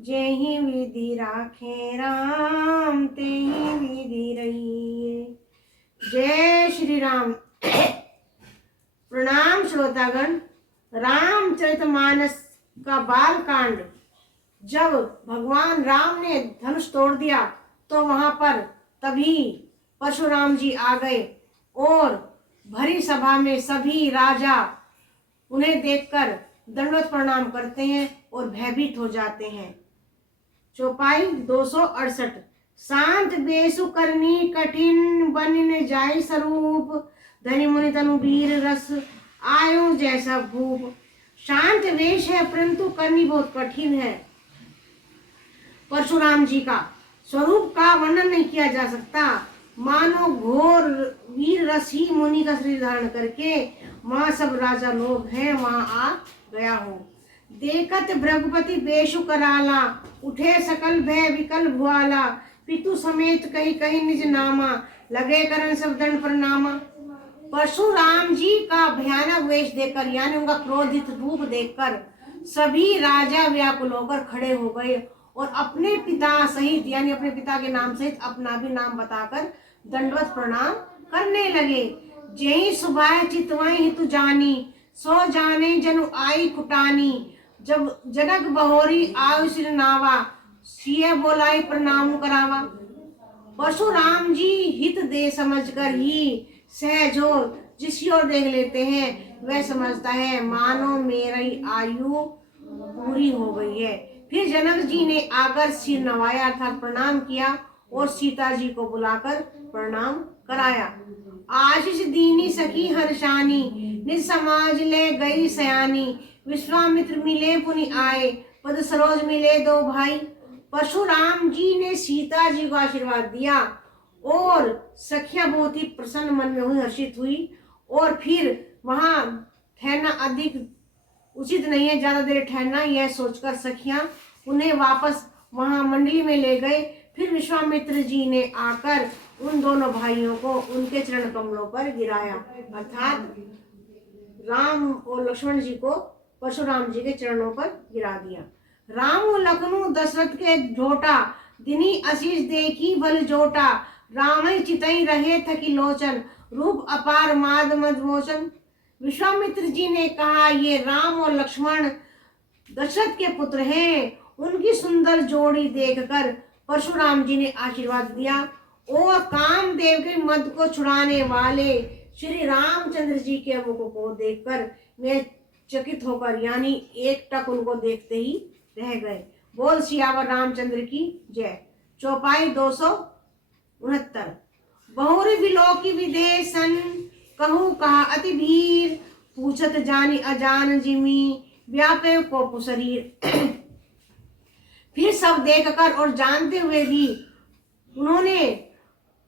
जेहि विधि राखे राम तेहि विधि रहिए। जय श्री राम। प्रणाम श्रोतागण। रामचरितमानस का बाल कांड। जब भगवान राम ने धनुष तोड़ दिया तो वहां पर तभी परशुराम जी आ गए और भरी सभा में सभी राजा उन्हें देखकर दंडवत प्रणाम करते हैं और भयभीत हो जाते हैं। चौपाई 268। शांत बेसु करनी कठिन बनिन जाय स्वरूप, धनि मुनि तनु वीर रस आयो जैसा भूप। शांत वेश है परंतु करनी बहुत कठिन है। परशुराम जी का स्वरूप का वर्णन नहीं किया जा सकता। मानो घोर वीर रस ही मुनि का शरीर धारण करके वहां सब राजा लोग हैं वहां आ गया हूँ। देखत भृगुपति बेशु कराला, उठे सकल भय विकल भुआला। पितु समेत कही कही निज नामा, लगे करन सब दंड प्रणामा। परशुराम जी का भयानक वेश देखकर यानी उनका क्रोधित रूप देखकर सभी राजा व्याकुल होकर खड़े हो गए और अपने पिता सहित यानी अपने पिता के नाम सहित अपना भी नाम बताकर दंडवत प्रणाम करने लगे। जेहि सुभाय चितवै हितु जानी, सो जाने जनु आई कुटानी। जब जनक बहोरी आयु सिर नावा, सिय बोलाई प्रणाम करावा। परशुराम जी हित दे समझकर ही सहज हो जिस ओर देख लेते हैं वह समझता है मानो मेरी आयु पूरी हो गई है। फिर जनक जी ने आकर सिर नवाया अर्थात प्रणाम किया और सीता जी को बुलाकर प्रणाम कराया। आशीष दीनी सखी हर्षानी, निज समाज ले गई सयानी। विश्वामित्र मिले पुनि आए, पद सरोज मिले दो भाई। परशुराम जी ने सीता जी को आशीर्वाद दिया और सखियां बहुत ही प्रसन्न मन में हुई, हर्षित हुई। और फिर वहां ठहरना अधिक उचित नहीं है, ज्यादा देर ठहरना, यह सोचकर सखियां उन्हें वापस वहां मंडली में ले गए। फिर विश्वामित्र जी ने आकर उन दोनों भाइयों को उनके चरण कमलों पर गिराया अर्थात राम और लक्ष्मण जी को परशुराम जी के चरणों पर गिरा दिया। राम लखनऊ दशरथ के ढोटा, दिनी आशीष देखी बल जोटा। राम चितई रहे थकी लोचन, रूप अपार माद मदमोचन। विश्वामित्र जी ने कहा ये राम और लक्ष्मण दशरथ के पुत्र हैं। उनकी सुंदर जोड़ी देखकर परशुराम जी ने आशीर्वाद दिया और कामदेव के मद को छुड़ाने वाले श्री रामचंद्र जी के मुख को देखकर मैं चकित होकर यानी एक टक उनको देखते ही रह गए। बोल सियावर रामचंद्र की जय। चौपाई 269। बहुरी विलोकी विदेशन, कहूँ कहा अति भीर। पूछत जानी अजान जिमी, व्यापे को शरीर। फिर सब देखकर और जानते हुए भी उन्होंने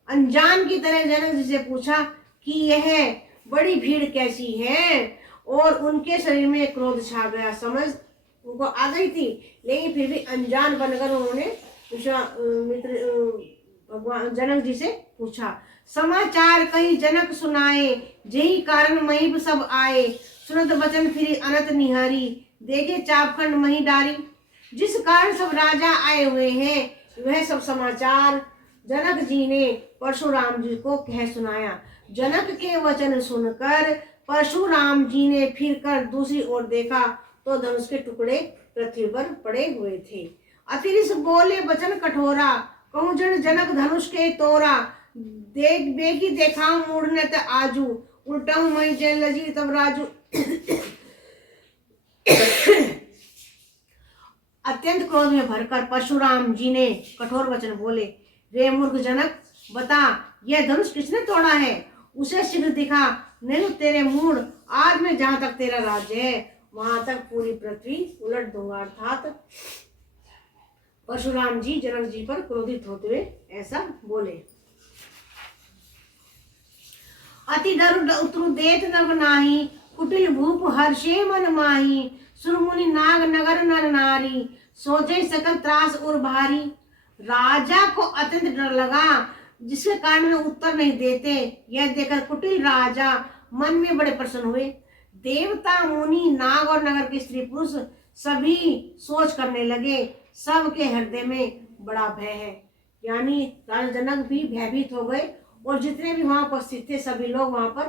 अनजान की तरह जनक जी से पूछा कि यह बड़ी भीड़ कैसी है और उनके शरीर में क्रोध छा गया। समझ उनको आ गई थी लेकिन फिर भी अनजान बनकर उन्होंने विश्वामित्र भगवान जनक जी से पूछा। समाचार कही जनक सुनाए, जेहि कारण मही सब आए। सुनत बचन फिर अनत निहारी, देखे चापखंड मही डारी। जिस कारण सब राजा आए हुए हैं वह सब समाचार जनक जी ने परशुराम जी को कह सुनाया। जनक के वचन सुनकर परशुराम जी ने फिर कर दूसरी ओर देखा तो धनुष के टुकड़े पृथ्वी पर पड़े हुए थे। अतिरिस बोले वचन कठोरा, कहूँ जन जनक धनुष के तोरा। देख बेगी देखा मूढ़ ने त आजू, उल्टा हूँ मई जैन लजी तब राजू। अत्यंत क्रोध में भरकर परशुराम जी ने कठोर वचन बोले, रे मूर्ख जनक बता यह धनुष किसने तोड़ा है, उसे शीघ्र दिखा, नहीं तो तेरे मूड आज में जहां तक तेरा राज्य है वहां तक पूरी पृथ्वी उलट दूंगा। अर्थात परशुराम जी जनक जी पर क्रोधित होते हुए ऐसा बोले। अति डर उतरु देत नभ नाही, कुटिल भूप हर्षे मन माही। सुरमुनि नाग नगर नर नारी, सोचे सकल त्रास और भारी। राजा को अत्यंत डर लगा जिसके कारण वे उत्तर नहीं देते। यह देखकर कुटिल राजा मन में बड़े प्रसन्न हुए। देवता मुनि नाग और नगर के स्त्री पुरुष सभी सोच करने लगे सबके हृदय में बड़ा भय है। यानी राजा जनक भी भयभीत हो गए और जितने भी वहां उपस्थित थे सभी लोग वहां पर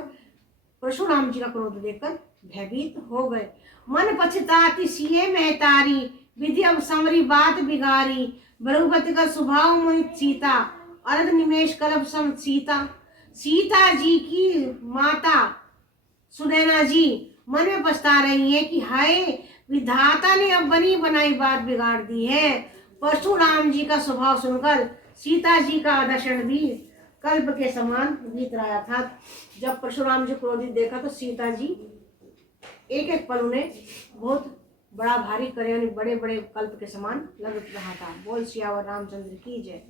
परशुराम जी का क्रोध देखकर भयभीत हो गए। मन पछताती सिए महतारी, विधि अब समरी बात बिगारी, भृगुपति का स्वभाव मोहित सीता, अरद निमेष कलब सम सीता। सीता जी की माता सुनैना जी मन में पछता रही है कि हाय, विधाता ने अब बनी बनाई बात बिगाड़ दी है। परशुराम जी का स्वभाव सुनकर सीता जी का आधा क्षण भी कल्प के समान बीत रहा था। जब परशुराम जी क्रोधित देखा तो सीता जी एक एक पल उन्हें बहुत बड़ा भारी करे, बड़े बड़े कल्प के समान लग रहा था। बोल सियावर रामचंद्र की जय।